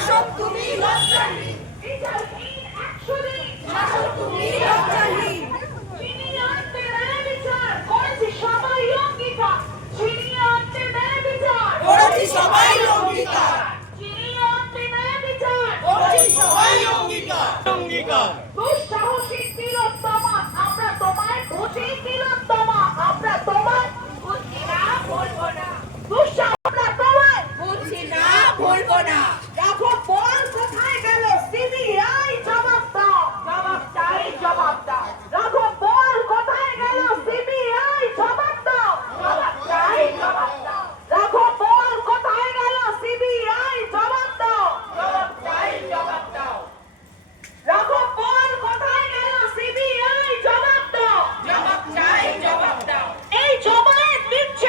শাসক তুমি লজ্জাহীন, বিচারহীন 100 দিন, শাসক তুমি লজ্জাহীন। ছিনিয়ে আনতে ন্যায় বিচার করেছি সবাই অঙ্গীকার, ছিনিয়ে আনতে ন্যায় বিচার করেছি সবাই অঙ্গীকার, ছিনিয়ে আনতে ন্যায় বিচার করেছি সবাই অঙ্গীকার। দুঃসাহসী তিলোত্তমা আমরা তোমায় বুঝি তিলোত্তমা আমরা তোমায় বুঝি না বলবো না।